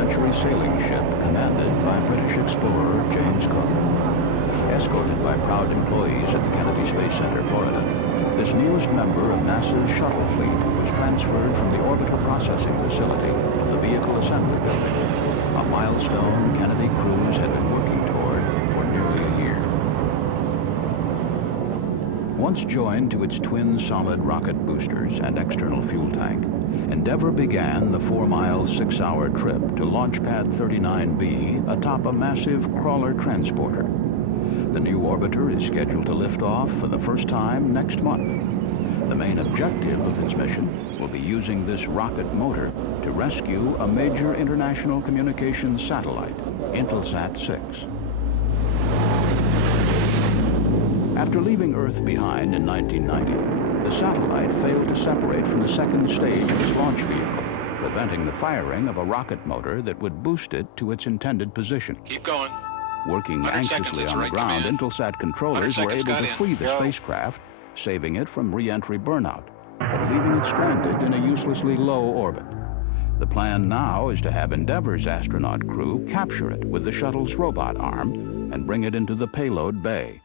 century sailing ship commanded by British explorer James Cook. Escorted by proud employees at the Kennedy Space Center, Florida, this newest member of NASA's shuttle fleet was transferred from the orbital processing facility to the vehicle assembly building, a milestone Kennedy crews had been working toward for nearly a year. Once joined to its twin solid rocket boosters and external fuel tank, Endeavour began the 4-mile, 6-hour trip to Launch Pad 39B atop a massive crawler transporter. The new orbiter is scheduled to lift off for the first time next month. The main objective of its mission will be using this rocket motor to rescue a major international communications satellite, Intelsat 6. After leaving Earth behind in 1990, the satellite failed to separate from the second stage of its launch vehicle, preventing the firing of a rocket motor that would boost it to its intended position. Keep going. Working anxiously on the ground, Intelsat controllers were able to free the spacecraft, saving it from re-entry burnout, but leaving it stranded in a uselessly low orbit. The plan now is to have Endeavour's astronaut crew capture it with the shuttle's robot arm and bring it into the payload bay.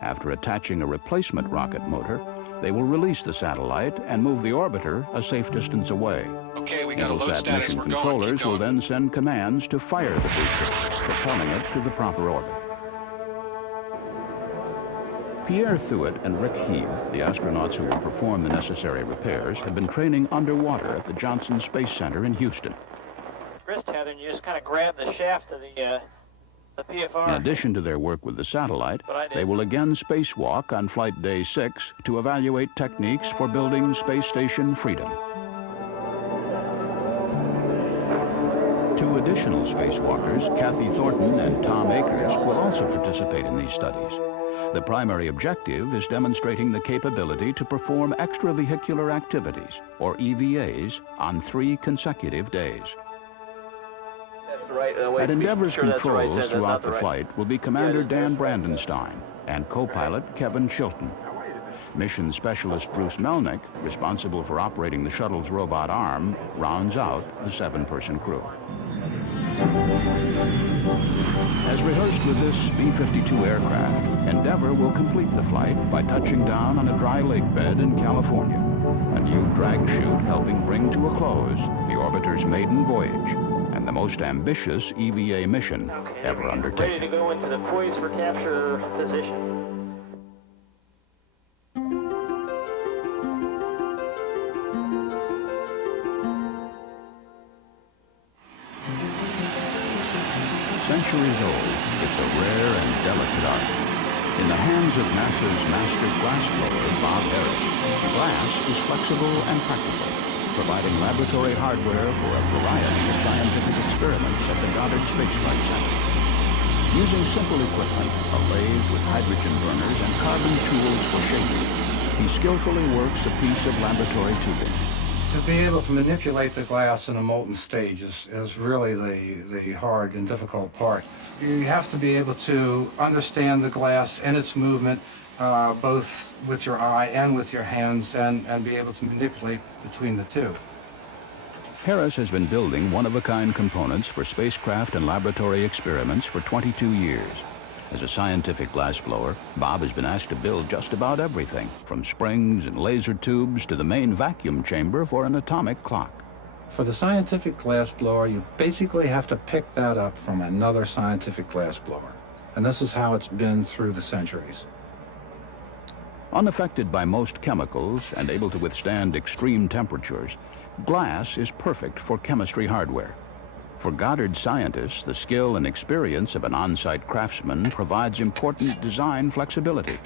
After attaching a replacement rocket motor, they will release the satellite and move the orbiter a safe distance away. Okay, we got a low Intelsat status. mission We're controllers going. will then send commands to fire the booster, propelling it to the proper orbit. Pierre Thuot and Rick Heeb, the astronauts who will perform the necessary repairs, have been training underwater at the Johnson Space Center in Houston. Wrist tether, and you just kind of grab the shaft of the PFR. In addition to their work with the satellite, they will again spacewalk on Flight Day 6 to evaluate techniques for building Space Station Freedom. Two additional spacewalkers, Kathy Thornton and Tom Akers, will also participate in these studies. The primary objective is demonstrating the capability to perform extravehicular activities, or EVAs, on 3 consecutive days. At Endeavour's controls throughout the flight will be Commander Dan Brandenstein and co-pilot Kevin Chilton. Mission specialist Bruce Melnick, responsible for operating the shuttle's robot arm, rounds out the 7-person crew. As rehearsed with this B-52 aircraft, Endeavour will complete the flight by touching down on a dry lake bed in California, a new drag chute helping bring to a close the orbiter's maiden voyage and the most ambitious EVA mission ever undertaken. Ready to go into the poise for capture position. Centuries old, it's a rare and delicate art. In the hands of NASA's master glassblower, Bob Harris, glass is flexible and practical, providing laboratory hardware for a variety of scientific experiments at the Goddard Space Flight Center. Using simple equipment, a lathe with hydrogen burners and carbon tools for shaping, he skillfully works a piece of laboratory tubing. To be able to manipulate the glass in a molten stage is really the hard and difficult part. You have to be able to understand the glass and its movement, both with your eye and with your hands, and be able to manipulate between the two. Harris has been building one-of-a-kind components for spacecraft and laboratory experiments for 22 years. As a scientific glassblower, Bob has been asked to build just about everything, from springs and laser tubes to the main vacuum chamber for an atomic clock. For the scientific glassblower, you basically have to pick that up from another scientific glassblower. And this is how it's been through the centuries. Unaffected by most chemicals and able to withstand extreme temperatures, glass is perfect for chemistry hardware. For Goddard scientists, the skill and experience of an on-site craftsman provides important design flexibility.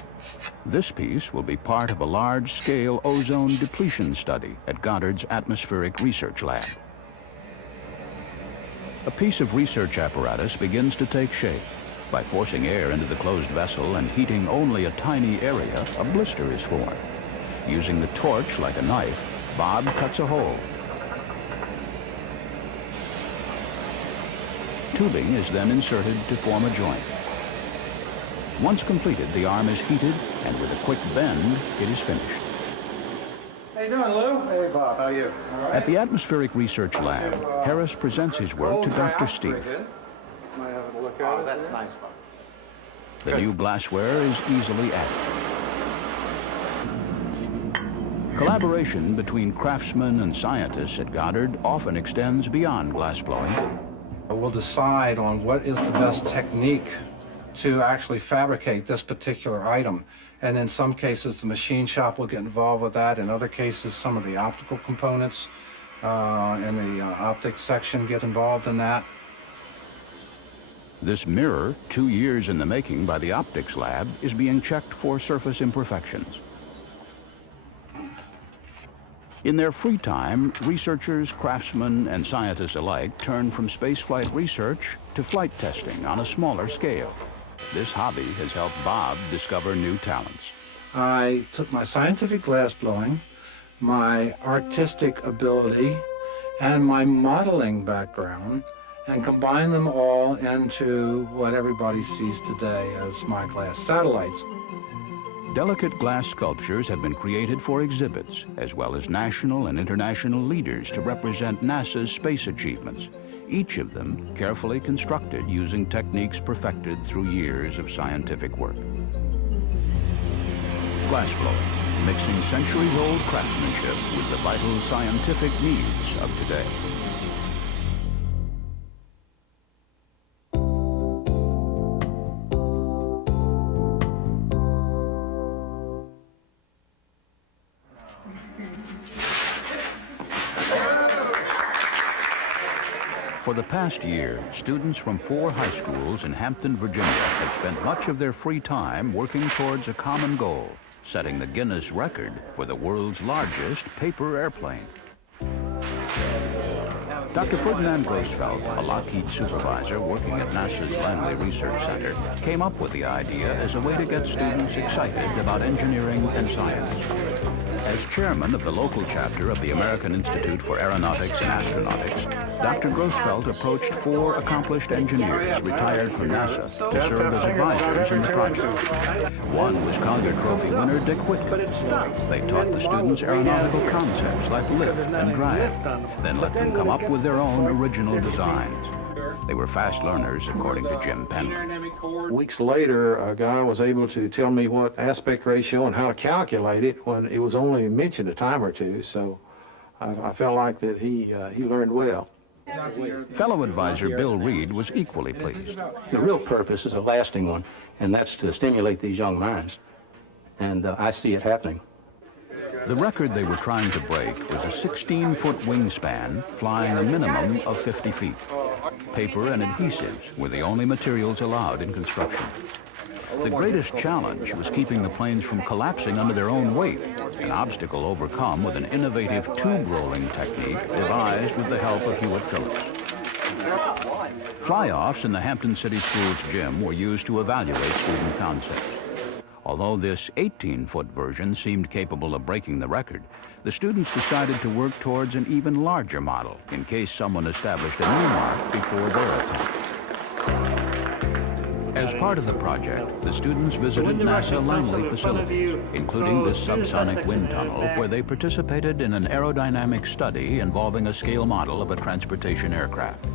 This piece will be part of a large-scale ozone depletion study at Goddard's Atmospheric Research Lab. A piece of research apparatus begins to take shape. By forcing air into the closed vessel and heating only a tiny area, a blister is formed. Using the torch like a knife, Bob cuts a hole. Tubing is then inserted to form a joint. Once completed, the arm is heated, and with a quick bend, it is finished. How you doing, Lou? Hey, Bob, how are you? All right. At the Atmospheric Research Lab, Harris presents his work to Dr. Steve. Might have a look at Oh, it that's there. nice, Bob. The new glassware is easily added. Collaboration between craftsmen and scientists at Goddard often extends beyond glassblowing. We'll decide on what is the best technique to actually fabricate this particular item. And in some cases, the machine shop will get involved with that. In other cases, some of the optical components in the optics section get involved in that. This mirror, 2 years in the making by the optics lab, is being checked for surface imperfections. In their free time, researchers, craftsmen, and scientists alike turn from spaceflight research to flight testing on a smaller scale. This hobby has helped Bob discover new talents. I took my scientific glassblowing, my artistic ability, and my modeling background, and combined them all into what everybody sees today as my glass satellites. Delicate glass sculptures have been created for exhibits, as well as national and international leaders to represent NASA's space achievements, each of them carefully constructed using techniques perfected through years of scientific work. Glassblowing, mixing centuries-old craftsmanship with the vital scientific needs of today. For the past year, students from 4 high schools in Hampton, Virginia have spent much of their free time working towards a common goal, setting the Guinness record for the world's largest paper airplane. Dr. Ferdinand Grossfeld, a Lockheed supervisor working at NASA's Langley Research Center, came up with the idea as a way to get students excited about engineering and science. As chairman of the local chapter of the American Institute for Aeronautics and Astronautics, Dr. Grossfeld approached 4 accomplished engineers retired from NASA to serve as advisors in the project. One was Collier Trophy winner Dick Whitcomb. They taught the students aeronautical concepts like lift and drive, then let them come up with their own original designs. They were fast learners, according to Jim Penland. Weeks later, a guy was able to tell me what aspect ratio and how to calculate it when it was only mentioned a time or two, so I felt like that he learned well. Fellow advisor Bill Reed was equally pleased. The real purpose is a lasting one, and that's to stimulate these young minds. And I see it happening. The record they were trying to break was a 16-foot wingspan, flying a minimum of 50 feet. Paper and adhesives were the only materials allowed in construction. The greatest challenge was keeping the planes from collapsing under their own weight, an obstacle overcome with an innovative tube rolling technique devised with the help of Hewitt Phillips. Fly-offs in the Hampton City School's gym were used to evaluate student concepts. Although this 18-foot version seemed capable of breaking the record, the students decided to work towards an even larger model in case someone established a new mark before their attempt. As part of the project, the students visited NASA Langley facilities, including this subsonic wind tunnel, where they participated in an aerodynamic study involving a scale model of a transportation aircraft.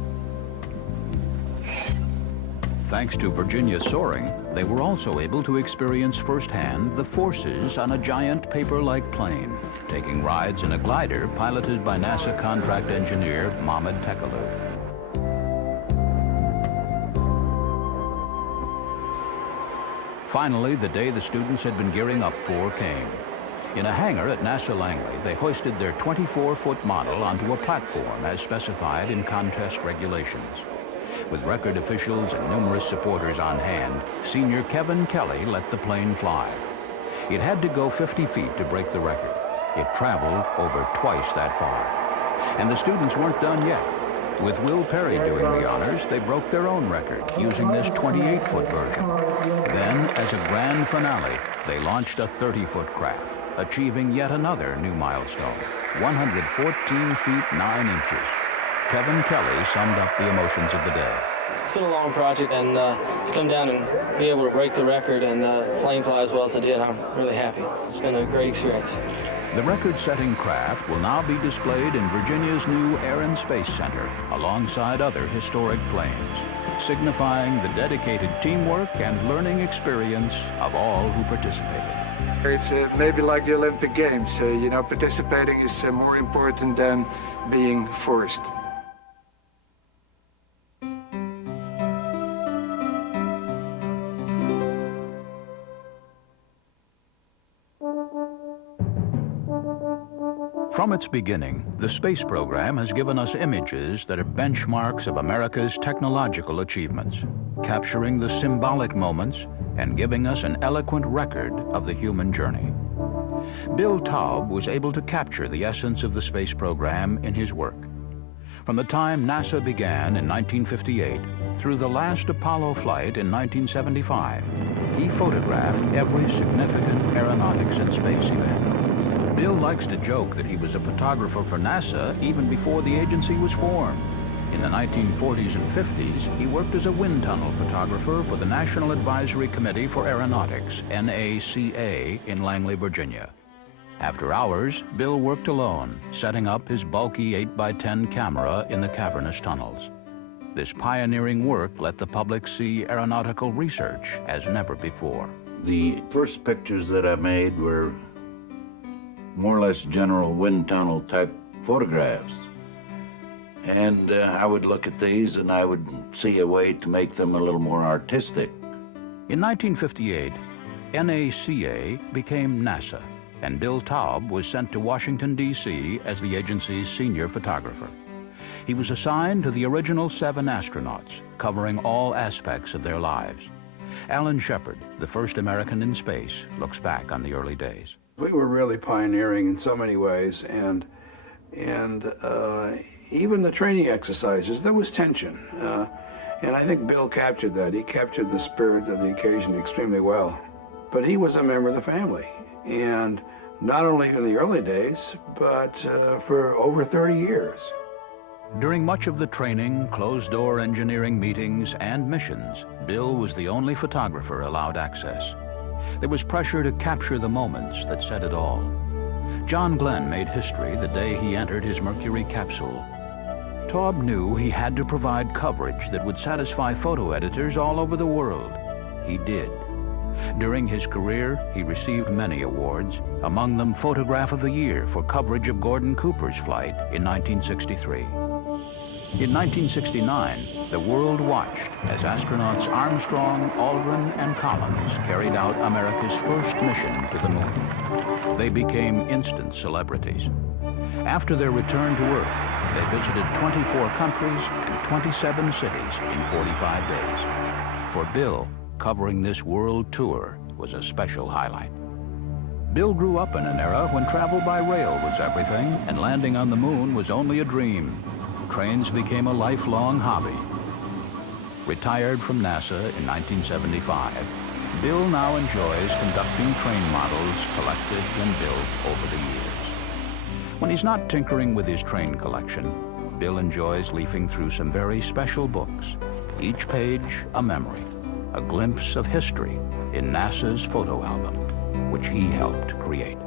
Thanks to Virginia soaring, they were also able to experience firsthand the forces on a giant paper-like plane, taking rides in a glider piloted by NASA contract engineer Mohamed Tekalou. Finally, the day the students had been gearing up for came. In a hangar at NASA Langley, they hoisted their 24-foot model onto a platform as specified in contest regulations. With record officials and numerous supporters on hand, Senior Kevin Kelly let the plane fly. It had to go 50 feet to break the record. It traveled over twice that far. And the students weren't done yet. With Will Perry doing the honors, they broke their own record using this 28-foot version. Then, as a grand finale, they launched a 30-foot craft, achieving yet another new milestone, 114 feet 9 inches. Kevin Kelly summed up the emotions of the day. It's been a long project, and to come down and be able to break the record and plane fly as well as I did, I'm really happy. It's been a great experience. The record-setting craft will now be displayed in Virginia's new Air and Space Center alongside other historic planes, signifying the dedicated teamwork and learning experience of all who participated. It's maybe like the Olympic Games. You know, participating is more important than being first. From its beginning, the space program has given us images that are benchmarks of America's technological achievements, capturing the symbolic moments and giving us an eloquent record of the human journey. Bill Taub was able to capture the essence of the space program in his work. From the time NASA began in 1958 through the last Apollo flight in 1975, he photographed every significant aeronautics and space event. Bill likes to joke that he was a photographer for NASA even before the agency was formed. In the 1940s and 50s, he worked as a wind tunnel photographer for the National Advisory Committee for Aeronautics, NACA, in Langley, Virginia. After hours, Bill worked alone, setting up his bulky 8x10 camera in the cavernous tunnels. This pioneering work let the public see aeronautical research as never before. The first pictures that I made were more or less general wind tunnel type photographs. And I would look at these and I would see a way to make them a little more artistic. In 1958, NACA became NASA, and Bill Taub was sent to Washington, D.C. as the agency's senior photographer. He was assigned to the original 7 astronauts, covering all aspects of their lives. Alan Shepard, the first American in space, looks back on the early days. We were really pioneering in so many ways, and even the training exercises, there was tension. And I think Bill captured that. He captured the spirit of the occasion extremely well. But he was a member of the family, and not only in the early days, but for over 30 years. During much of the training, closed-door engineering meetings, and missions, Bill was the only photographer allowed access. There was pressure to capture the moments that said it all. John Glenn made history the day he entered his Mercury capsule. Taub knew he had to provide coverage that would satisfy photo editors all over the world. He did. During his career, he received many awards, among them Photograph of the Year for coverage of Gordon Cooper's flight in 1963. In 1969, the world watched as astronauts Armstrong, Aldrin, and Collins carried out America's first mission to the moon. They became instant celebrities. After their return to Earth, they visited 24 countries and 27 cities in 45 days. For Bill, covering this world tour was a special highlight. Bill grew up in an era when travel by rail was everything and landing on the moon was only a dream. Trains became a lifelong hobby. Retired from NASA in 1975, Bill now enjoys conducting train models collected and built over the years. When he's not tinkering with his train collection, Bill enjoys leafing through some very special books, each page a memory, a glimpse of history in NASA's photo album, which he helped create.